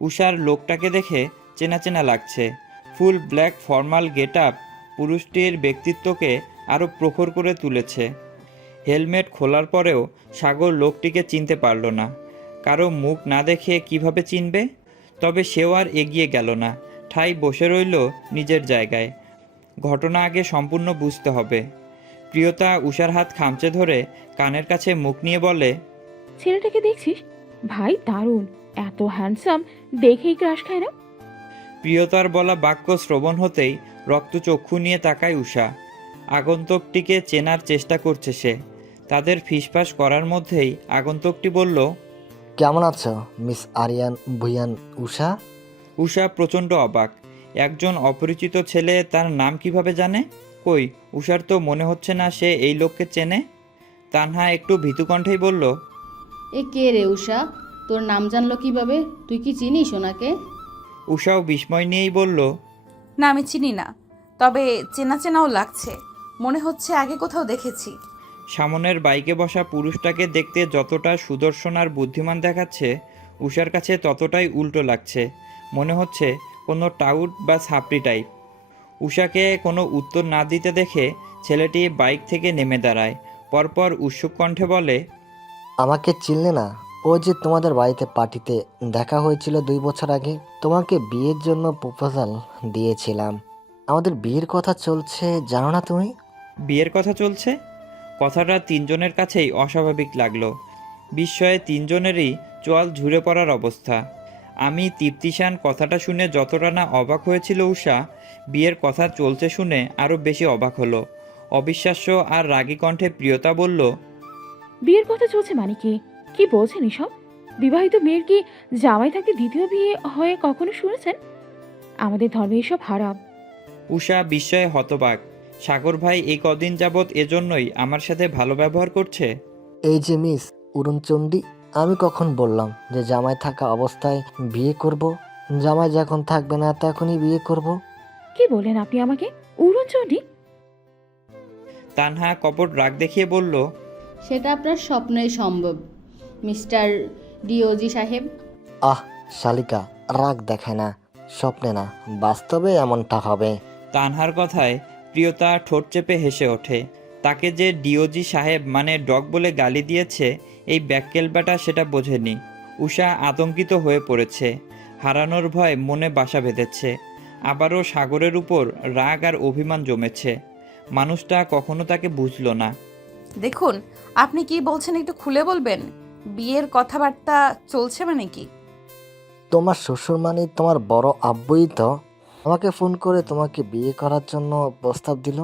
উষার লোকটাকে দেখে চেনা চেনা লাগছে। Full black formal get up পুরুষটির ব্যক্তিত্বকে আরও প্রখর করে তুলেছে। হেলমেট খোলার পরেও সাগর লোকটিকে চিনতে পারল না। কারো মুখ না দেখে কিভাবে চিনবে? তবে সেও আর এগিয়ে গেল না, ঠাই বসে রইল নিজের জায়গায়। ঘটনা আগে সম্পূর্ণ বুঝতে হবে। প্রিয়তা উষার হাত খামচে ধরে কানের কাছে মুখ নিয়ে বলে, ছেলেটাকে দেখছিস? ভাই দারুণ, এত হ্যান্ডসাম, দেখেই ক্রাশ খায় না? প্রিয়তার বলা বাক্য শ্রবণ হতেই রক্তচক্ষু নিয়ে তাকায় উষা। আগন্তুকটিকে চেনার চেষ্টা করছে সে। তাদের ফিসফাস করার মধ্যেই আগন্তুকটি বলল, কেমন আছো মিস আরিয়ান ভুইয়ান উষা? উষা প্রচণ্ড অবাক। একজন অপরিচিত ছেলে তার নাম কিভাবে জানে? কই, উষার তো মনে হচ্ছে না সে এই লোককে চেনে। তানহা একটু ভীতুকণ্ঠেই বলল, এ কে রে উষা? তোর নাম জানলো কিভাবে? তুই কি চিনিস ওনাকে? উষাও বিস্ময় নিয়েই বলল, না, আমি চিনি না, তবে চেনা চেনাও লাগছে, মনে হচ্ছে আগে কোথাও দেখেছি। সামনের বাইকে বসা পুরুষটাকে দেখতে যতটা সুদর্শন আর বুদ্ধিমান দেখাচ্ছে, উষার কাছে ততটাই উল্টো লাগছে। মনে হচ্ছে কোনো টাউট বা ছাপড়ি টাইপ। উষাকে কোনো উত্তর না দিতে দেখে ছেলেটি বাইক থেকে নেমে দাঁড়ায়। পরপর উৎসুক কণ্ঠে বলে, আমাকে চিনলে না? ও যে তোমাদের বাড়িতে পার্টিতে দেখা হয়েছিল 2 বছর আগে। তোমাকে বিয়ের জন্য প্রপোজাল দিয়েছিলাম। আমাদের বিয়ের কথা চলছে, জানো না তুমি? বিয়ের কথা চলছে? কথাটা তিনজনের কাছেই অস্বাভাবিক লাগলো। বিস্ময়ে তিনজনেরই চোয়াল ঝুরে পড়ার অবস্থা। আমি তৃপ্তিশান কথাটা শুনে যতটা না অবাক হয়েছিল উষা, বিয়ের কথা চলছে শুনে আরও বেশি অবাক হলো। অবিশ্বাস্য আর রাগী কণ্ঠে প্রিয়তা বলল, বিয়ের কথা চলছে মানে কি? কি বলছেন এসব? বিবাহিত মেয়ের কি জামাই থাকতে দ্বিতীয় বিয়ে হয়ে কখনো শুনেছেন? আমাদের ধর্মে এসব হারাম। উষা বিস্ময়ে হতবাক। সাগর ভাই এই কদিন যাবৎ এজন্যই আমার সাথে ভালো ব্যবহার করছে। এই যে মিস অরুণচণ্ডী, আমি কখন বললাম যে জামাই থাকা অবস্থায় বিয়ে করব? জামাই যখন থাকবে না তখনই বিয়ে করব। কি বলেন আপনি আমাকে? উড়নচণ্ডী? তানহা কপট রাগ দেখিয়ে বলল, সেটা আপনার স্বপ্নেই সম্ভব মিস্টার ডিওজি সাহেব। আহ শালিকা, রাগ দেখায় না, স্বপ্নে না বাস্তবে এমনটা হবে। তানহার কথায় প্রিয়তা ঠোঁট চেপে হেসে ওঠে। তাকে যে ডিওজি সাহেব মানে ডগ বলে গালি দিয়েছে এই ব্যাক্কেল ব্যাটা সেটা বোঝেনি। উষা আতঙ্কিত হয়ে পড়েছে। হারানোর ভয় মনে বাসা বেঁধেছে। আবারও সাগরের উপর রাগ আর অভিমান জমেছে। মানুষটা কখনো তাকে বুঝল না। দেখুন, আপনি কি বলছেন একটু খুলে বলবেন? বিয়ের কথাবার্তা চলছে মানে কি? তোমার শ্বশুর মানে তোমার বড় আব্বুই তো আমাকে ফোন করে তোমাকে বিয়ে করার জন্য প্রস্তাব দিল।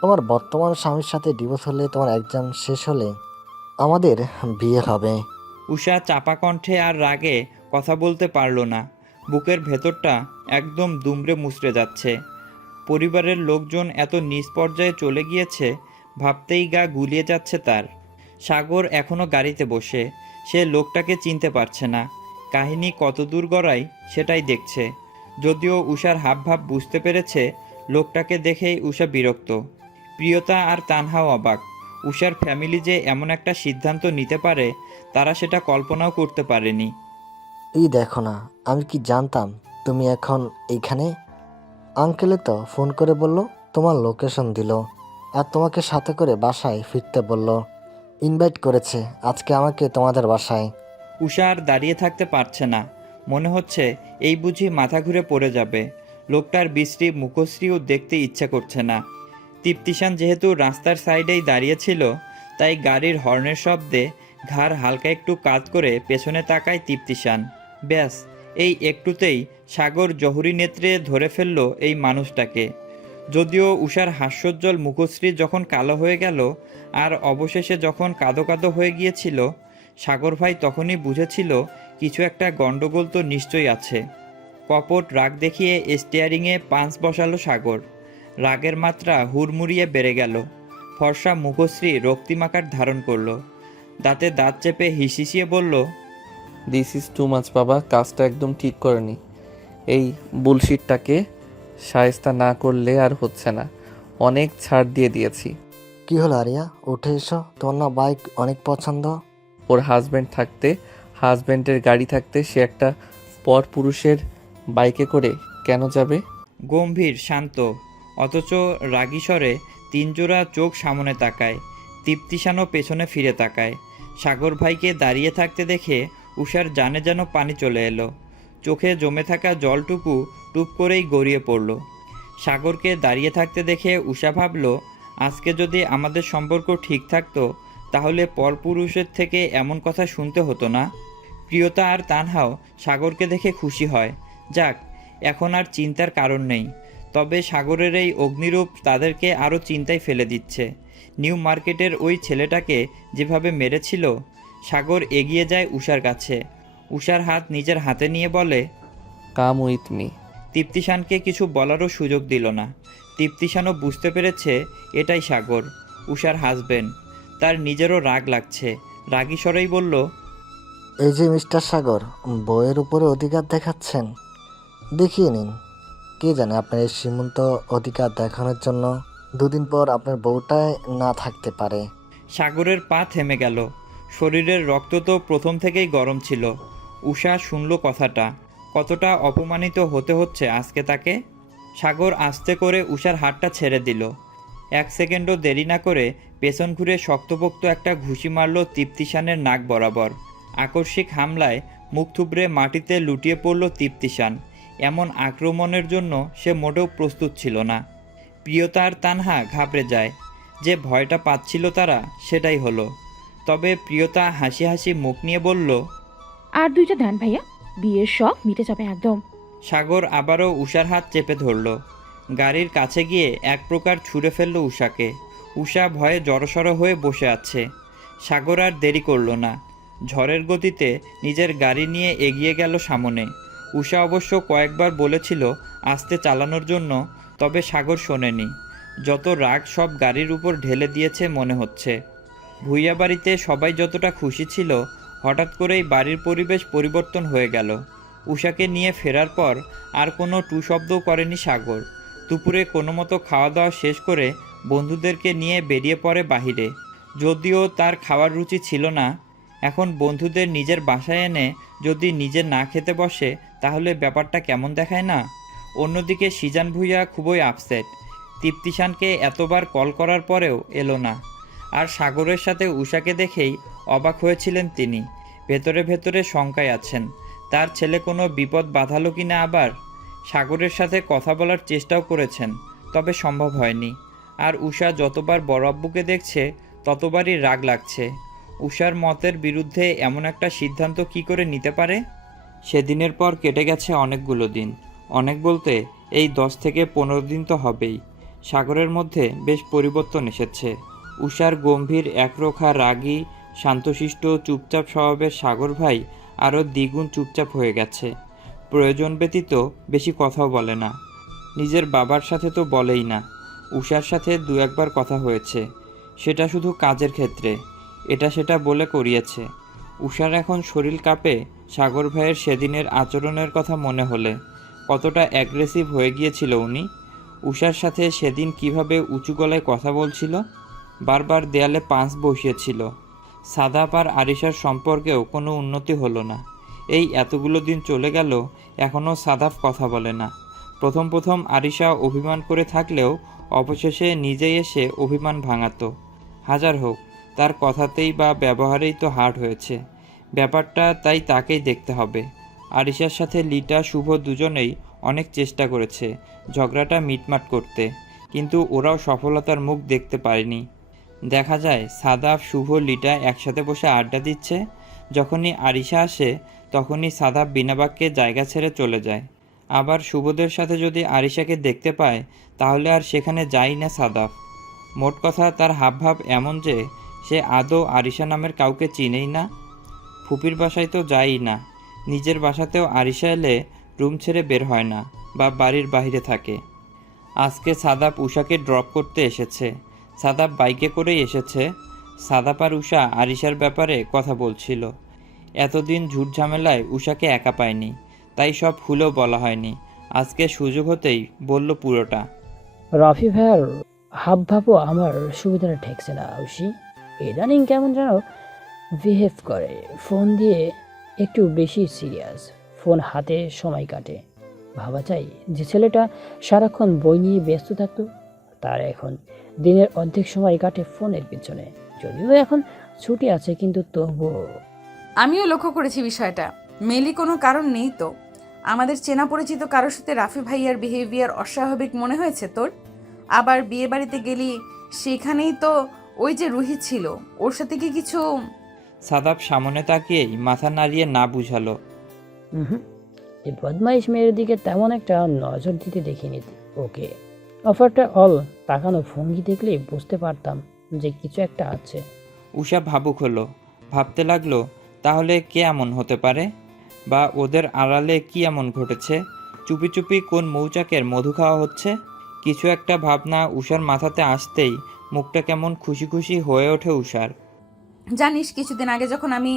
তোমার বর্তমান স্বামীর সাথে ডিভোর্স হলে, তোমার এক্সাম শেষ হলে আমাদের বিয়ে হবে। উষা চাপা কণ্ঠে আর রাগে কথা বলতে পারল না। বুকের ভেতরটা একদম দুমড়ে মুচড়ে যাচ্ছে। পরিবারের লোকজন এত নিচ পর্যায়ে চলে গিয়েছে ভাবতেই গা গুলিয়ে যাচ্ছে তার। সাগর এখনও গাড়িতে বসে। সে লোকটাকে চিনতে পারছে না। কাহিনী কত দূর গড়ায় সেটাই দেখছে। যদিও উষার হাবভাব বুঝতে পেরেছে, লোকটাকে দেখেই উষা বিরক্ত। প্রিয়তা আর তানহাও অবাক। উষার ফ্যামিলি যে এমন একটা সিদ্ধান্ত নিতে পারে তারা সেটা কল্পনাও করতে পারেনি। এই দেখো না, আমি কি জানতাম তুমি এখন এইখানে? আঙ্কেলে তো ফোন করে বলল, তোমার লোকেশন দিল, আর তোমাকে সাথে করে বাসায় ফিরতে বলল। ইনভাইট করেছে আজকে আমাকে তোমাদের বাসায়। উষা আর দাঁড়িয়ে থাকতে পারছে না। মনে হচ্ছে এই বুঝি মাথা ঘুরে পড়ে যাবে। লোকটার বিশ্রী মুখশ্রীও দেখতে ইচ্ছা করছে না। তৃপ্তিশান যেহেতু রাস্তার সাইডেই দাঁড়িয়েছিল, তাই গাড়ির হর্নের শব্দে ঘাড় হালকা একটু কাত করে পেছনে তাকায় তৃপ্তিশান। ব্যাস, এই একটুতেই সাগর জহুরি নেত্রে ধরে ফেলল এই মানুষটাকে। যদিও উষার হাস্যোজ্জ্বল মুখশ্রী যখন কালো হয়ে গেল আর অবশেষে যখন কাদো কাদো হয়ে গিয়েছিল, সাগর ভাই তখনই বুঝেছিল কিছু একটা গন্ডগোল তো নিশ্চয়ই আছে। কপট রাগ দেখিয়ে স্টিয়ারিংয়ে পাঞ্চ বসালো সাগর। রাগের মাত্রা হুড়মুড়িয়ে বেড়ে গেল। ফর্সা মুখশ্রী রক্তিমাকার ধারণ করলো। দাঁতে দাঁত চেপে হিসিয়ে বলল, দিস ইজ টু মাচ বাবা, কাজটা একদম ঠিক করেনি। এই বুলশিটটাকে শায়েস্তা না করলে আর হচ্ছে না। অনেক ছাড় দিয়ে দিয়েছি। কি হলো আরিয়া, উঠে এসো, তোমার না বাইক অনেক পছন্দ। ওর হাজব্যান্ড থাকতে, হাজব্যান্ডের গাড়ি থাকতে সে একটা পরপুরুষের বাইকে করে কেন যাবে? গম্ভীর শান্ত অথচ রাগী স্বরে তিনজোড়া চোখ সামনে তাকায়। তৃপ্তিশানও পেছনে ফিরে তাকায়। সাগর ভাইকে দাঁড়িয়ে থাকতে দেখে উষার জানে যেন পানি চলে এলো। চোখে জমে থাকা জলটুকু টুপ করেই গড়িয়ে পড়ল। সাগরকে দাঁড়িয়ে থাকতে দেখে উষা ভাবল, আজকে যদি আমাদের সম্পর্ক ঠিক থাকতো তাহলে পরপুরুষের থেকে এমন কথা শুনতে হতো না। প্রিয়তা আর তানহাও সাগরকে দেখে খুশি হয়। যাক, এখন আর চিন্তার কারণ নেই। তবে সাগরের এই অগ্নিরূপ তাদেরকে আরও চিন্তায় ফেলে দিচ্ছে। নিউ মার্কেটের ওই ছেলেটাকে যেভাবে মেরেছিল। সাগর এগিয়ে যায় উষার কাছে। উষার হাত নিজের হাতে নিয়ে বলে, কাম উইথ মি। তৃপ্তিশানকে কিছু বলারও সুযোগ দিল না। তৃপ্তিশানও বুঝতে পেরেছে এটাই সাগর, উষার হাসবেন্ড। তার নিজেরও রাগ লাগছে। রাগী স্বরেই বলল, এই যে মিস্টার সাগর, বইয়ের উপরে অধিকার দেখাচ্ছেন, দেখিয়ে নিন। কে জানে আপনার এই সীমন্ত অধিকার দেখানোর জন্য দুদিন পর আপনার বউটাই না থাকতে পারে। সাগরের পা থেমে গেল। শরীরের রক্ত তো প্রথম থেকেই গরম ছিল। উষা শুনল কথাটা। কতটা অপমানিত হতে হচ্ছে আজকে তাকে। সাগর আস্তে করে উষার হাতটা ছেড়ে দিল। 1 সেকেন্ডও দেরি না করে পেছন ঘুরে শক্তপোক্ত একটা ঘুষি মারল তৃপ্তিশানের নাক বরাবর। আকস্মিক হামলায় মুখ থুবড়ে মাটিতে লুটিয়ে পড়ল তৃপ্তিশান। এমন আক্রমণের জন্য সে মোটেও প্রস্তুত ছিল না। প্রিয়তা আর তানহা ঘাবড়ে যায়। যে ভয়টা পাচ্ছিল তারা, সেটাই হলো। তবে প্রিয়তা হাসি হাসি মুখ নিয়ে বলল, আর 2টা দেন ভাইয়া, বিয়ের শখ মিটে যাবে একদম। সাগর আবারও উষার হাত চেপে ধরল। গাড়ির কাছে গিয়ে এক প্রকার ছুঁড়ে ফেলল উষাকে। উষা ভয়ে জড়সড় হয়ে বসে আছে। সাগর আর দেরি করল না। ঝড়ের গতিতে নিজের গাড়ি নিয়ে এগিয়ে গেল সামনে। উষা অবশ্য কয়েকবার বলেছিল আস্তে চালানোর জন্য, তবে সাগর শোনেনি। যত রাগ সব গাড়ির উপর ঢেলে দিয়েছে মনে হচ্ছে। ভুইয়া বাড়িতে সবাই যতটা খুশি ছিল, হঠাৎ করেই বাড়ির পরিবেশ পরিবর্তন হয়ে গেল। উষাকে নিয়ে ফেরার পর আর কোনো টু শব্দও করেনি সাগর। দুপুরে কোনো মতো খাওয়া দাওয়া শেষ করে বন্ধুদেরকে নিয়ে বেরিয়ে পড়ে বাহিরে। যদিও তার খাওয়ার রুচি ছিল না। এখন বন্ধুদের নিজের বাসায় এনে যদি নিজে না খেতে বসে তাহলে ব্যাপারটা কেমন দেখায় না। অন্যদিকে সিজান ভুইয়া খুবই আপসেট। তৃপ্তিশানকে এতবার কল করার পরেও এলো না। আর সাগরের সাথে উষাকে দেখেই অবাক হয়েছিলেন তিনি। ভেতরে ভেতরে শঙ্কায় আছেন, তার ছেলে কোনো বিপদ বাঁধালো কি না আবার। সাগরের সাথে কথা বলার চেষ্টাও করেছেন, তবে সম্ভব হয়নি। আর উষা যতবার বড় আব্বুকে দেখছে ততবারই রাগ লাগছে। উষার মতের বিরুদ্ধে এমন একটা সিদ্ধান্ত কি করে নিতে পারে। সেদিনের পর কেটে গেছে অনেকগুলো দিন। অনেক বলতে এই 10 থেকে 15 দিন তো হবেই। সাগরের মধ্যে বেশ পরিবর্তন এসেছে। উষার গম্ভীর একরোখা রাগী শান্তশিষ্ট চুপচাপ স্বভাবের সাগর ভাই আরও দ্বিগুণ চুপচাপ হয়ে গেছে। প্রয়োজন ব্যতীত বেশি কথাও বলে না। নিজের বাবার সাথে তো বলেই না। উষার সাথে 2-1বার কথা হয়েছে, সেটা শুধু কাজের ক্ষেত্রে। এটা সেটা বলে করিয়েছে। উষার এখন শরীর কাঁপে সাগর ভাইয়ের সেদিনের আচরণের কথা মনে হলে। কতটা অ্যাগ্রেসিভ হয়ে গিয়েছিল উনি। উষার সাথে সেদিন কিভাবে উঁচু গলায় কথা বলছিল, বারবার দেয়ালে পাঁচ বসিয়েছিল। সাদাপ আর আরিশার সম্পর্কেও কোনো উন্নতি হলো না। এই এতগুলো দিন চলে গেল, এখনও সাদাপ কথা বলে না। প্রথম প্রথম আরিশা অভিমান করে থাকলেও অবশেষে নিজেই এসে অভিমান ভাঙাতো। হাজার হোক, তার কথাতেই বা ব্যবহারেই তো হার্ট হয়েছে। ব্যাপারটা তাই তাকেই দেখতে হবে। আরিশার সাথে লিটা শুভ দুজনেই অনেক চেষ্টা করেছে ঝগড়াটা মিটমাট করতে, কিন্তু ওরাও সফলতার মুখ দেখতে পারেনি। দেখা যায় সাদাব শুভ লিটা একসাথে বসে আড্ডা দিচ্ছে। যখনই আরিশা আসে তখনই সাদাব বিনা বাক্যে জায়গা ছেড়ে চলে যায়। আবার শুভদের সাথে যদি আরিশাকে দেখতে পায় তাহলে আর সেখানে যায় না সাদাব। মোট কথা তার হাবভাব এমন যে সে আদৌ আরিশা নামের কাউকে চিনেই না। ফুপির বাসায় তো যায়ই না। নিজের বাসাতেও আরিশা এলে রুম ছেড়ে বের হয় না বা বাড়ির বাইরে থাকে। আজকে সাদাব উষাকে ড্রপ করতে এসেছে। সাদাব বাইকে করেই এসেছে। সাদাব আর উষা আরিশার ব্যাপারে কথা বলছিল। এতদিন ঝুট ঝামেলায় উষাকে একা পায়নি, তাই সব খুলেও বলা হয়নি। আজকে সুযোগ হতেই বলল পুরোটা। রফি ভাইয়ার হাব ভাবও আমার সুবিধাটা ঠেকছে না ঐশী। ইদানিং কেমন যেন বিহেভ করে, ফোন দিয়ে একটু বেশি সিরিয়াস। ফোন হাতে সময় কাটে। ভাবা যায় যে ছেলেটা সারাক্ষণ বই নিয়ে ব্যস্ত থাকতো, তার এখন দিনের অর্ধেক সময় কাটে ফোনের পিছনে। যদিও এখন ছুটি আছে, কিন্তু তবুও। আমিও লক্ষ্য করেছি বিষয়টা। মেলি কোনো কারণ নেই তো। আমাদের চেনা পরিচিত কারোর সাথে রাফি ভাইয়ার বিহেভিয়ার অস্বাভাবিক মনে হয়েছে তোর? আবার বিয়ে বাড়িতে গেলি, সেখানেই তো ওই যে রুহি ছিল, ওর সাথে কি কিছু? সাদাব সামনে তাকিয়েই মাথা নাড়িয়ে না বুঝালো। হুম, এই বদমাইশ মেয়ের দিকে তেমন একটা নজর দিতে দেখিনি ওকে। অফারটা অল তাকানো ভঙ্গি দেখলেই বুঝতে পারতাম যে কিছু একটা আছে। উষা ভাবুক হলো, ভাবতে লাগলো তাহলে কে এমন হতে পারে, বা ওদের আড়ালে কি এমন ঘটেছে? চুপি চুপি কোন মৌচাকের মধু খাওয়া হচ্ছে? কিছু একটা ভাবনা উষার মাথাতে আসতেই মুখটা কেমন খুশি খুশি হয়ে ওঠে উষার। জানিস, কিছুদিন আগে যখন আমি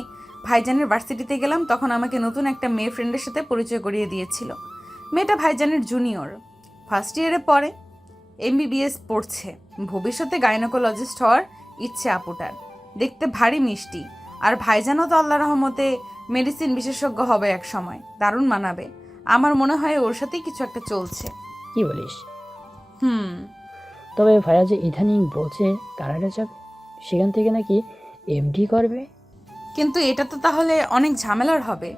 ভাইজানের ভার্সিটিতে গেলাম, তখন আমাকে নতুন একটা মেয়ে ফ্রেন্ডের সাথে পরিচয় করিয়ে দিয়েছিল। মেয়েটা ভাইজানের জুনিয়র, ফার্স্ট ইয়ারে পড়ে, MBBS পড়ছে। ভবিষ্যতে গাইনোকোলজিস্ট হওয়ার ইচ্ছে আপুটার। দেখতে ভারী মিষ্টি, আর ভাইজানও তো আল্লাহ রহমতে মেডিসিন বিশেষজ্ঞ হবে এক সময়, দারুণ মানাবে। আমার মনে হয় ওর সাথেই কিছু একটা চলছে। কি বলিস? হুম। তবে ভাইয়া যে ইদানিং বলছে কানাডা যাবে, সেখান থেকে নাকি এমডি করবে। কিন্তু এটা তো তাহলে অনেক ঝামেলার হবে।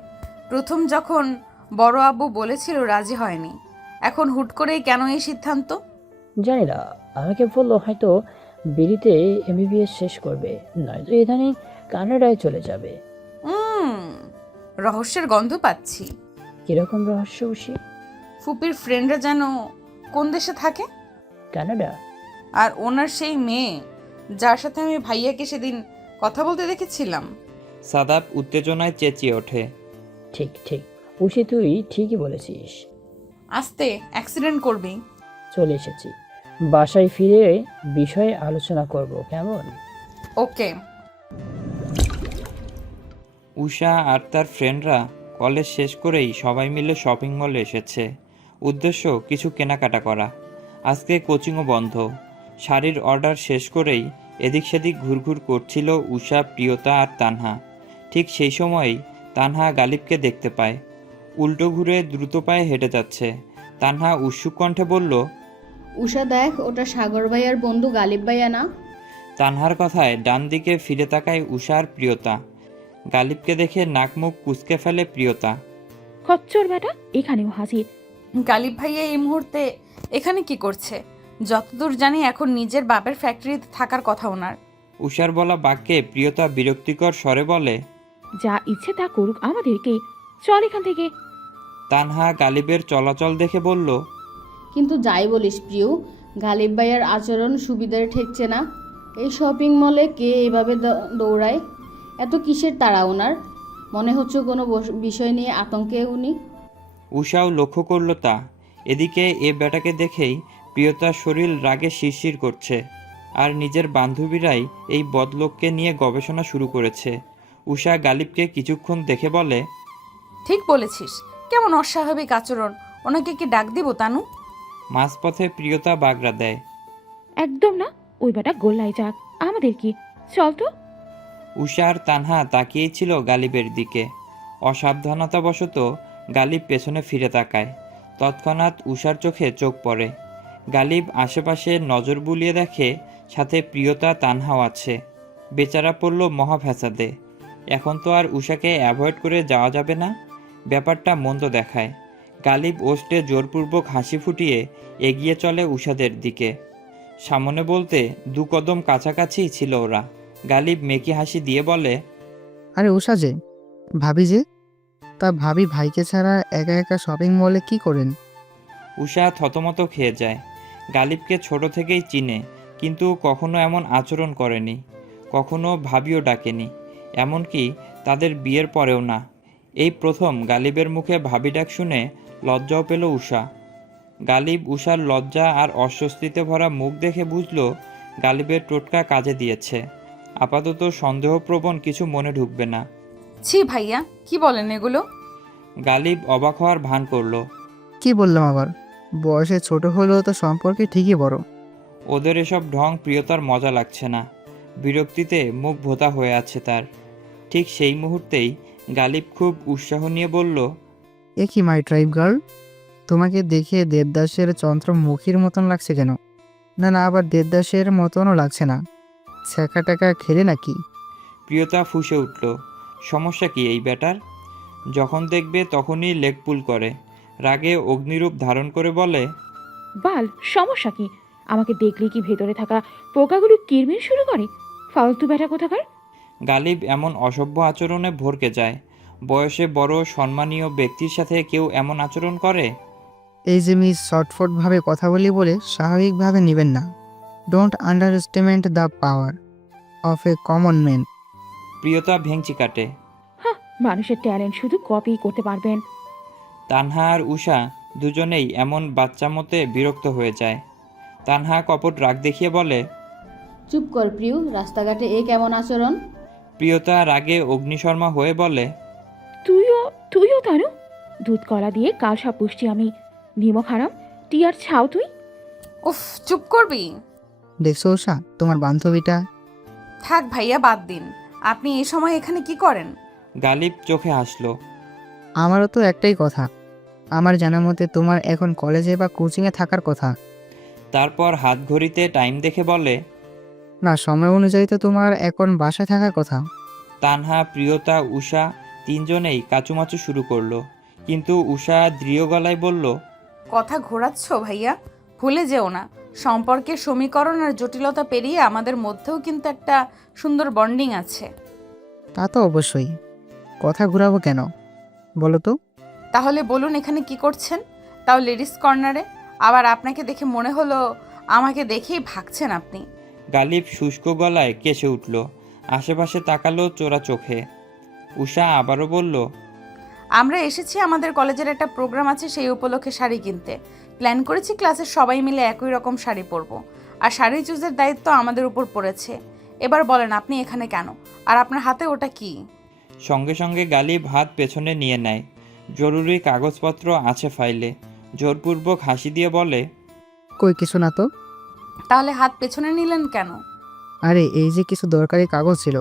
প্রথম যখন বড় আব্বু বলেছিল রাজি হয়নি, এখন হুট করেই কেন এই সিদ্ধান্ত? জানি না, আমাকে বললো হয়তো বিড়িতে এমবিবিএস শেষ করবে, নয়তো ইদানিং কানাডায় চলে যাবে। রহস্যের গন্ধ পাচ্ছি। কিরকম রহস্য উষি? ফুপির ফ্রেন্ডরা যেন কোন দেশে থাকে, কানাডা। আর ওনার সেই মেয়ে যার সাথে আমি ভাইয়াকে সেদিন কথা বলতে দেখেছিলাম। সাদাব উত্তেজনায় চেঁচিয়ে ওঠে। ঠিক ঠিক উষি, তুই ঠিকই বলেছিস। আস্তে, অ্যাক্সিডেন্ট করবি। চলে এসেছি, বাসায় ফিরে বিষয়ে আলোচনা করব, কেমন? ওকে। উষা আর তার ফ্রেন্ডরা কলেজ শেষ করেই সবাই মিলে শপিং মলে এসেছে। উদ্দেশ্য কিছু কেনাকাটা করা। আজকে কোচিংও বন্ধ। শাড়ির অর্ডার শেষ করেই এদিক সেদিক ঘুরঘুর করছিল উষা, প্রিয়তা আর তানহা। ঠিক সেই সময়ই তানহা গালিবকে দেখতে পায়। উল্টো ঘুরে দ্রুত পায়ে হেঁটে যাচ্ছে। তানহা উৎসুক কণ্ঠে বলল, উষা দেখ, ওটা সাগর ভাইয়ার বন্ধু গালিব ভাইয়া না? তানহার কথায় ডান দিকে ফিরে তাকায় উষা আর প্রিয়তা। গালিবকে দেখে নাক মুখ কুঁচকে ফেলে প্রিয়তা। খচ্চর বেটা এখানেও হাজির। গালিব ভাইয়া এই মুহূর্তে এখানে কি করছে? যতদূর জানি এখন নিজের বাপের ফ্যাক্টরিতে থাকার কথা ওনার। উষার বলা বাক্যে প্রিয়তা বিরক্তিকর স্বরে বলে, যা ইচ্ছে তা করুক, আমাদেরকে চল এখান থেকে। তানহা গালিবের চলাচল দেখে বলল, কিন্তু যাই বলিস প্রিয়, গালিব ভাইয়ার আচরণ সুবিধার ঠেকছে না। এই শপিং মলে কে এইভাবে দৌড়ায়? এত কিসের তাড়া ওনার? মনে হচ্ছে কোনো বিষয় নিয়ে আতঙ্কে উনি। উষাও লক্ষ্য করল তা। এদিকে এ বেটাকে দেখেই প্রিয়তার শরীর রাগে শিরশির করছে। আর নিজের বান্ধবীরাই এই বদলোককে নিয়ে গবেষণা শুরু করেছে। উষা গালিবকে কিছুক্ষণ দেখে বলে, ঠিক বলেছিস, কেমন অস্বাভাবিক আচরণ। ওনাকে কি ডাক দিব তানু? মাঝপথে প্রিয়তা বাগড়া দেয়। একদম না, ওই বেটা গোল্লাই যাক, আমাদের কি, চল তো। উষা আর তানহা তাকিয়েই ছিল গালিবের দিকে। অসাবধানতাবশত গালিব পেছনে ফিরে তাকায়। তৎক্ষণাৎ উষার চোখে চোখ পড়ে। গালিব আশেপাশে নজর বুলিয়ে দেখে সাথে প্রিয়তা, তানহাও আছে। বেচারা পড়ল মহা ফ্যাসাদে। এখন তো আর উষাকে অ্যাভয়েড করে যাওয়া যাবে না। ব্যাপারটা মন্দ দেখায়। গালিব ওষ্ঠে জোরপূর্বক হাসি ফুটিয়ে এগিয়ে চলে উষাদের দিকে। সামনে বলতে 2 কদম কাছাকাছিই ছিল ওরা। গালিব মেকি হাসি দিয়ে বলে, আরে উষা যে, ভাবি যে, তা ভাবি ভাইকে ছাড়া একা একা শপিং মলে কি করেন? উষা থতমত খেয়ে যায়। গালিবকে ছোট থেকেই চিনে, কিন্তু কখনো এমন আচরণ করেনি। কখনো ভাবিও ডাকেনি, এমনকি তাদের বিয়ের পরেও না। এই প্রথম গালিবের মুখে ভাবি ডাক শুনে লজ্জাও পেল উষা। গালিব উষার লজ্জা আর অস্বস্তিতে ভরা মুখ দেখে বুঝল গালিবের টোটকা কাজে দিয়েছে। আপাতত সন্দেহপ্রবণ কিছু মনে ঢুকবে না। ছি ভাইয়া, কি বলেন এগুলো? গালিব অবাক হওয়ার ভান করল। কি বললাম আবার? বয়সে ছোট হলেও তো সম্পর্কে ঠিকই বড়। ওদের এসব ঢং প্রিয়তার মজা লাগছে না। বিরক্তিতে মুখ ভোঁতা হয়ে আছে তার। ঠিক সেই মুহূর্তেই গালিব খুব উৎসাহ নিয়ে বলল, এ কি মাই ট্রাইব গার্ল, তোমাকে দেখে দেবদাসের চন্দ্রমুখীর মতন লাগছে কেন? না না, আবার দেবদাসের মতনও লাগছে না। ছ্যাঁকা টাকা খেলে নাকি? প্রিয়তা ফুঁসে উঠল। সমস্যা কি এই ব্যাটার? যখন দেখবে তখনই লেগ পুল করে, রাগে অগ্নিরূপ ধারণ করে বলে, বাল, সমস্যা কি? আমাকে দেখলে কি ভেতরে থাকা পোকাগুলো কিরমির শুরু করে? ফালতু ব্যাটা কোথাকার। গালিব এমন অসভ্য আচরণে ভরকে যায়। বয়সে বড় সম্মানীয় ব্যক্তির সাথে কেউ এমন আচরণ করে? এই যে মিস শর্টফটভাবে কথা বলি বলে স্বাভাবিকভাবে নেবেন না। Don't underestimate the power of a common man. Priyota ভেঙচি কাটে। হ্যাঁ, মানুষের ট্যালেন্ট শুধু কপি করতে পারবেন। তানহা আর উষা দুজনেই এমন বাচ্চা মতে বিরক্ত হয়ে যায়। তানহা কপট রাগ দেখিয়ে বলে, চুপ কর প্রিয়, রাস্তাঘাটে এ কেমন আচরণ? প্রিয়তা রাগে অগ্নিশর্মা হয়ে বলে, তুইও তানু, দুধ কলা দিয়ে কাল সব পুষছি আমি। নিমক হারাম, টিয়ার ছাও তুই। উফ, চুপ করবি? দেখছো উষা, তোমার বান্ধবীটা। থাক ভাইয়া, বাদ দিন। আপনি এই সময় এখানে কি করেন? গালিব চোখে হাসল। আমারও তো একটাই কথা, আমার জানা মতে তোমার এখন কলেজে বা কোচিংয়ে থাকার কথা। তারপর হাত ঘড়িতে টাইম দেখে বলে, না, সময় অনুযায়ী তো তোমার এখন বাসায় থাকার কথা। তানহা, প্রিয়তা, উষা তিনজনেই কাচুমাচু শুরু করলো। কিন্তু উষা দৃঢ় গলায় বলল, কথা ঘোরাচ্ছ ভাইয়া? ভুলে যেও না, সম্পর্কের সমীকরণ আর জটিলতা পেরিয়ে আমাদের মধ্যেও কিন্তু একটা সুন্দর বন্ডিং আছে। তা তো অবশ্যই, কথা ঘুরাবো কেন বলো তো? তাহলে বলুন, এখানে কি করছেন? তাও লেডিস কর্নারে। আবার আপনাকে দেখে মনে হলো আমাকে দেখেই ভাগছেন আপনি। গালিব শুষ্ক গলায় কেসে উঠল। আশেপাশে তাকালো চোরা চোখে। উষা আবারও বলল, আমরা এসেছি, আমাদের কলেজের একটা প্রোগ্রাম আছে, সেই উপলক্ষে শাড়ি কিনতে। প্ল্যান করেছি ক্লাসের সবাই মিলে একই রকম শাড়ি পরবো, আর শাড়ি চুজের দায়িত্ব আমাদের উপর পড়েছে। এবার বলেন, আপনি এখানে কেন? আর আপনার হাতে ওটা কি? সঙ্গে সঙ্গে গালিব হাত পেছনে নিয়ে নেয়। জরুরি কাগজপত্র আছে ফাইলে। জোরপূর্বক হাসি দিয়ে বলে, কই কিছু না তো। তাহলে হাত পেছনে নিলেন কেন? আরে এই যে কিছু দরকারি কাগজ ছিল।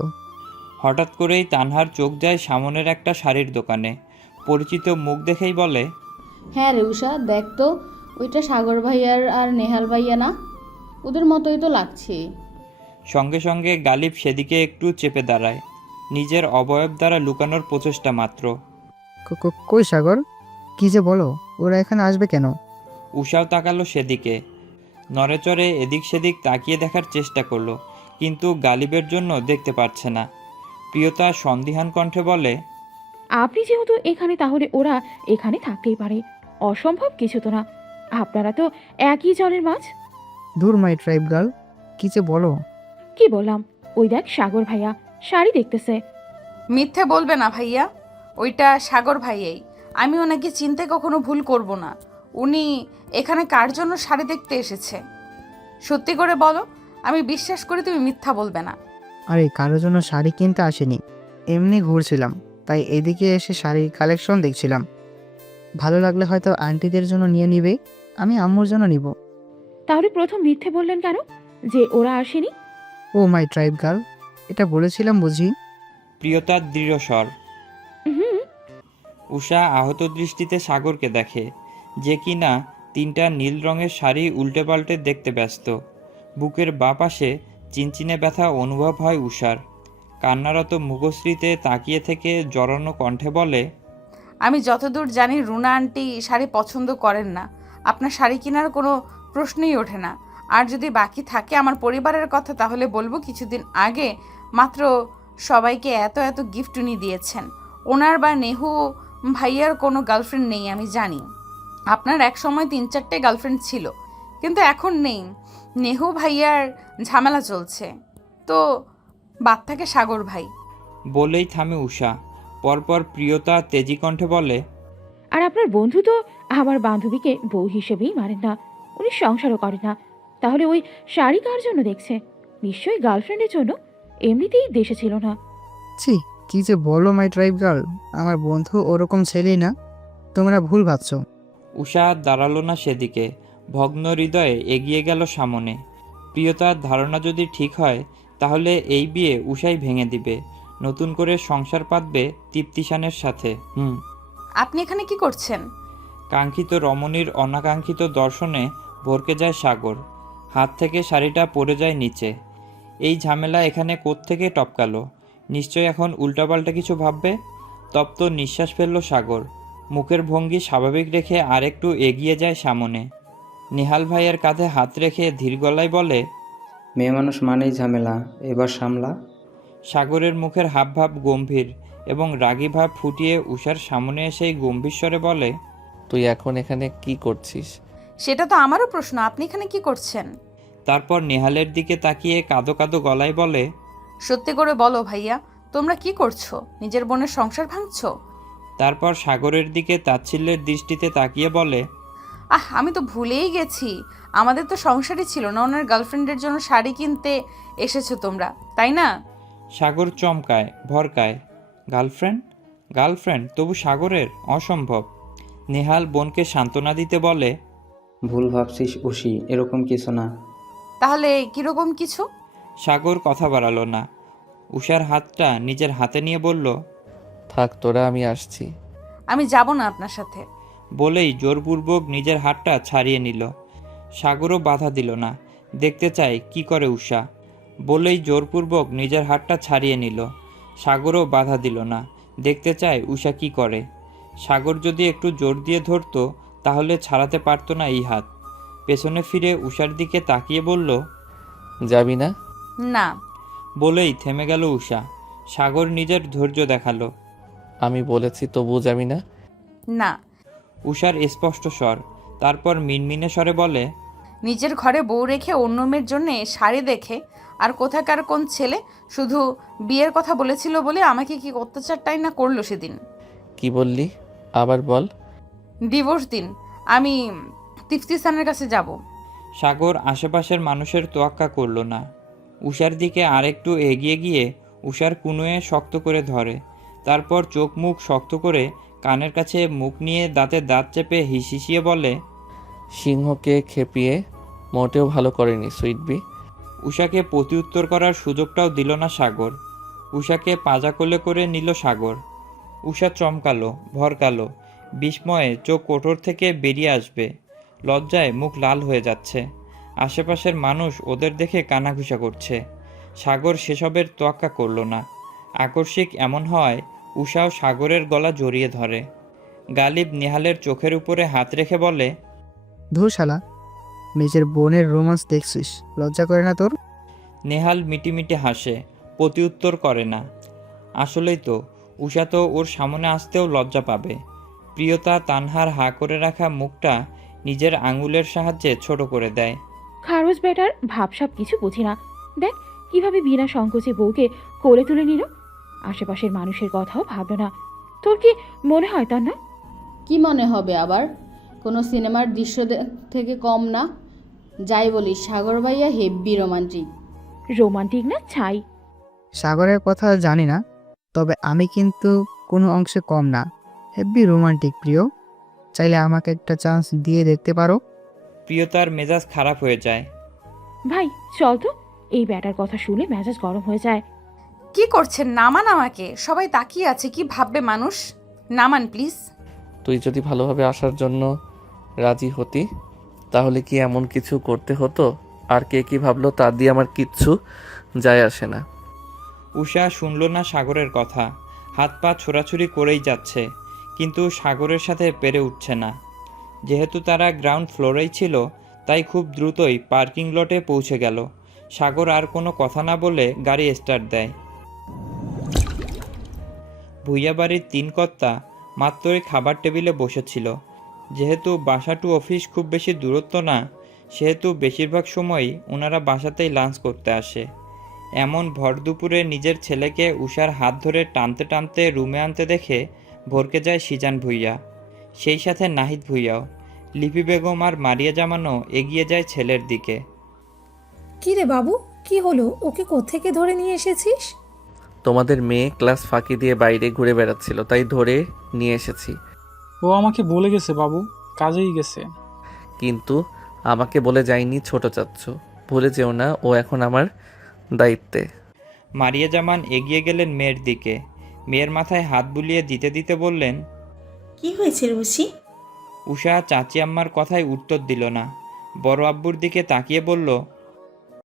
হঠাৎ করেই তানহার চোখ যায় সামনের একটা শাড়ির দোকানে। পরিচিত মুখ দেখেই বলে, হ্যাঁ রে উষা, দেখ তো, ওইটা সাগর ভাইয়ার আর নেহাল ভাইয়া না? ওদের মতোই তো লাগছে। সঙ্গে সঙ্গে গালিব সেদিকে একটু চেপে দাঁড়ায়। নিজের অবয়ব দ্বারা লুকানোর প্রচেষ্টা মাত্র। কই সাগর, কি যে বলো, ওরা এখানে আসবে কেন? উষাও তাকালো সেদিকে। নড়েচড়ে এদিক সেদিক তাকিয়ে দেখার চেষ্টা করলো, কিন্তু গালিবের জন্য দেখতে পারছে না। প্রিয়তা সন্দিহান কণ্ঠে বলে, আপনি যেহেতু এখানে, তাহলে ওরা এখানে থাকতেই পারে। অসম্ভব কিছু তো না, আপনারা তো একই জলের মাছ। দূর মাই ট্রাইব গার্ল, কি যে বলো। কি বললাম? ওই দেখ সাগর ভাইয়া শাড়ি দেখতেছে। মিথ্যে বলবে না ভাইয়া, ওইটা সাগর ভাইয়াই। আমি ওনাকে চিনতে কখনো ভুল করব না। উনি এখানে কার জন্য শাড়ি দেখতে এসেছে? সত্যি করে বলো, আমি বিশ্বাস করি তুমি মিথ্যা বলবে না। আরে কারোর জন্য শাড়ি কিনতে আসেনি, এমনি ঘুরছিলাম, তাই এদিকে এসে শাড়ির কালেকশন দেখছিলাম। ভালো লাগলে হয়তো আন্টিদের জন্য নিয়ে নিবে, আমি আম্মুর জন্য নিব। তাহলে প্রথম মিথ্যে বললেন কেন যে ওরা আসেনি? ও মাই ট্রাইব গার্ল, এটা বলেছিলাম বুঝি। প্রিয়তার দৃঢ় স্বর। হুম। উষা আহত দৃষ্টিতে সাগরকে দেখে, যে কিনা তিনটা নীল রঙের শাড়ি উল্টে পাল্টে দেখতে ব্যস্ত। বুকের বাঁ পাশে চিনচিনে ব্যথা অনুভব হয় উষার। কান্নারত মুখশ্রীতে তাকিয়ে থেকে জড়ানো কণ্ঠে বলে, আমি যতদূর জানি রুনা আন্টি শাড়ি পছন্দ করেন না। আপনার শাড়ি কেনার কোনো প্রশ্নই ওঠে না। আর যদি বাকি থাকে আমার পরিবারের কথা, তাহলে বলবো কিছুদিন আগে মাত্র সবাইকে এত এত গিফট উনি দিয়েছেন। ওনার বা নেহু ভাইয়ার কোনো গার্লফ্রেন্ড নেই আমি জানি। আপনার এক সময় 3-4টে গার্লফ্রেন্ড ছিল, কিন্তু এখন নেই। নেহু ভাইয়ার ঝামেলা চলছে, তো বাদ থাকে সাগর ভাই। বলেই থামে উষা। পরপর প্রিয়তা তেজি কণ্ঠে বলে, আর আপনার বন্ধু তো আমার বান্ধবীকে বউ হিসেবেই মানেন না, উনি সংসারও করেন না। তাহলে ওই শাড়ি কার জন্য দেখছে? নিশ্চয়ই গার্লফ্রেন্ডের জন্য, এমনিতেই দেশে ছিল না। ছি, কি যে বলো মাই ট্রাইব গার্ল, আমার বন্ধু ওরকম ছেলেই না, তোমরা ভুল ভাবছো। উষা দাঁড়ালো না সেদিকে, ভগ্ন হৃদয়ে এগিয়ে গেল সামনে। প্রিয়তার ধারণা যদি ঠিক হয়, তাহলে এই বিয়ে উষাই ভেঙে দিবে, নতুন করে সংসার পাতবে তৃপ্তিশানের সাথে। আপনি এখানে কি করছেন? কাঙ্ক্ষিত রমণীর অনাকাঙ্ক্ষিত দর্শনে ভরকে যায় সাগর। হাত থেকে শাড়িটা পড়ে যায় নিচে। এই ঝামেলা এখানে কোত্থেকে টপকালো? নিশ্চয় এখন উল্টাপাল্টা কিছু ভাববে। তপ্ত নিঃশ্বাস ফেলল সাগর। মুখের ভঙ্গি স্বাভাবিক রেখে আরেকটু এগিয়ে যায় সামনে। নেহাল ভাইয়ের কাঁধে হাত রেখে ধীর গলায় বলে, মেয়ে মানুষ মানেই ঝামেলা, এবার সামলা। সাগরের মুখের হাবভাব গম্ভীর এবং রাগী ভাব ফুটিয়ে উষার সামনে এসেই গম্ভীর স্বরে বলে, তুই এখন এখানে কি করছিস? সেটা তো আমারও প্রশ্ন, আপনি এখানে কি করছেন? তারপর নেহালের দিকে তাকিয়ে কাঁদো কাঁদো গলায় বলে, সত্যি করে বলো ভাইয়া, তোমরা কি করছো? নিজের বোনের সংসার ভাঙছো? তারপর সাগরের দিকে তাচ্ছিল্যের দৃষ্টিতে তাকিয়ে বলে, আমি তো ভুলেই গেছি, আমাদের তো সংসারই ছিল না। ওনার গার্লফ্রেন্ডের জন্য শাড়ি কিনতে এসেছো তোমরা, তাই না? সাগর চমকায়, ভরকায়। গার্লফ্রেন্ড? গার্লফ্রেন্ড তবু সাগরের? অসম্ভব। নেহাল বোনকে সান্ত্বনা দিতে বলে, ভুল ভাবছিস উশি, এরকম কিছু না। তাহলে কিরকম কিছু? সাগর কথা বাড়ালো না। উষার হাতটা নিজের হাতে নিয়ে বলল, থাক তোরা, আমি আসছি। আমি যাব না আপনার সাথে। বলেই জোরপূর্বক নিজের হাতটা ছাড়িয়ে নিল। সাগরও বাধা দিল না, দেখতে চায় কি করে উষা। বলেই জোরপূর্বক নিজের হাতটা ছাড়িয়ে নিল। সাগরও বাধা দিল না, দেখতে চায় উষা কি করে। সাগর যদি একটু জোর দিয়ে ধরতো তাহলে ছাড়াতে পারতো না এই হাত। পেছনে ফিরে উষার দিকে তাকিয়ে বলল, যাবি না? না। বলেই থেমে গেল উষা। সাগর নিজের ধৈর্য দেখালো। আমি বলেছি তবু যাবি না? না। উষার স্পষ্ট স্বর। তারপর মিনমিনে স্বরে বলে, নিজের ঘরে বউ রেখে অন্য মেয়ের জন্য শাড়ি দেখে আর কোথাকার কোন ছেলে শুধু বিয়ের কথা বলেছিল বলে আমাকে কি অত্যাচারটাই না করলো সেদিন। কি বললি? আবার বল। ডিভোর্স দিন, আমি তিফতিসানের কাছে যাব। সাগর আশেপাশের মানুষের তোয়াক্কা করল না। উষার দিকে আরেকটু এগিয়ে গিয়ে উষার কুনুয়ে শক্ত করে ধরে। তারপর চোখ মুখ শক্ত করে কানের কাছে মুখ নিয়ে দাঁতে দাঁত চেপে হিসিয়ে বলে, সিংহকে খেপিয়ে মোটেও ভালো করেনি সুইটবি। উষাকে প্রতিউত্তর করার সুযোগটাও দিল না সাগর। উষাকে পাজা কোলে করে নিল সাগর। উষা চমকালো, ভরকালো, বিস্ময়ে চোখ কোটর থেকে বেরিয়ে আসবে। লজ্জায় মুখ লাল হয়ে যাচ্ছে। আশেপাশের মানুষ ওদের দেখে কানাঘুষা করছে। সাগর সেসবের তোয়াক্কা করল না। আকস্মিক এমন হয় উষাও সাগরের গলা জড়িয়ে ধরে। গালিব নেহালের চোখের উপরে হাত রেখে বলে, ধুর শালা, নিজের বোনের রোমান্স দেখছিস, লজ্জা করে না তোর? নেহাল মিটিমিটি হাসে, প্রতিউত্তর করে না। আসলেই তো, উষা তো ওর সামনে আসতেও লজ্জা পাবে। প্রিয়তা তানহার হা করে রাখা মুখটা নিজের আঙুলের সাহায্যে ছোট করে দেয়। খারজ বেটার ভাবসাব কিছু বুঝি না। দেখ কিভাবে বিনা সংকোচে বউকে কোলে তুলে নিল। আশেপাশের মানুষের কথাও ভাবলো না। তোর কি মনে হয় তার না? কি মনে হবে আবার? কোনো সিনেমার দৃশ্য থেকে কম না। যাই বলি, সাগর ভাইয়া হেব্বি রোমান্টিক। রোমান্টিক না ছাই। সাগরের কথা জানি না, তবে আমি কিন্তু কোনো অংশে কম না। হেব্বি রোমান্টিক প্রিয়, চাইলে আমাকে একটা চান্স দিয়ে দেখতে পারো। প্রিয়তার মেজাজ খারাপ হয়ে যায়। ভাই চল তো, এই ব্যাটার কথা শুনে মেজাজ গরম হয়ে যায়। কি করছেন? নামান আমাকে, সবাই তাকিয়ে আছে, কি ভাববে মানুষ। নামান প্লিজ। তুই যদি ভালোভাবে আসার জন্য রাজি হতি তাহলে কি এমন কিছু করতে হতো? আর কে কি ভাবলো তা দিয়ে আমার কিচ্ছু যায় আসে না। উষা শুনল না সাগরের কথা। হাত পা ছোড়াছুড়ি করেই যাচ্ছে, কিন্তু সাগরের সাথে পেরে উঠছে না। যেহেতু তারা গ্রাউন্ড ফ্লোরেই ছিল, তাই খুব দ্রুতই পার্কিং লটে পৌঁছে গেল। সাগর আর কোনো কথা না বলে গাড়ি স্টার্ট দেয়। ভুইয়া বাড়ির 3 কর্তা মাত্রই খাবার টেবিলে বসেছিল। যেহেতু বাসা টু অফিস খুব বেশি দূরত্ব না, সেহেতু বেশিরভাগ সময়ই ওনারা বাসাতেই লাঞ্চ করতে আসে। এমন ভর দুপুরে নিজের ছেলেকে উষার হাত ধরে টানতে টানতে রুমে আনতে দেখে ভরকে যায় সিজান ভুইয়া, সেই সাথে নাহিদ ভুইয়াও। লিপি বেগম আর মারিয়া জামানও এগিয়ে যায় ছেলের দিকে। কি রে বাবু, কি হলো? ওকে কোত্থেকে ধরে নিয়ে এসেছিস? তোমাদের মেয়ে ক্লাস ফাঁকি দিয়ে বাইরে ঘুরে বেড়াচ্ছিল, তাই ধরে নিয়ে এসেছি। ও আমাকে বলে গেছে বাবু, কাজেই গেছে। কিন্তু আমাকে বলে যায়নি ছোট চাচ্চু, ভুলে যেও না, ও এখন আমার দায়িত্বে। মারিয়া জামান এগিয়ে গেলেন মেয়ের দিকে। মেয়ের মাথায় হাত বুলিয়ে দিতে দিতে বললেন, কি হয়েছে রুষি? উষা চাচি আম্মার কথায় উত্তর দিল না। বড় আব্বুর দিকে তাকিয়ে বলল,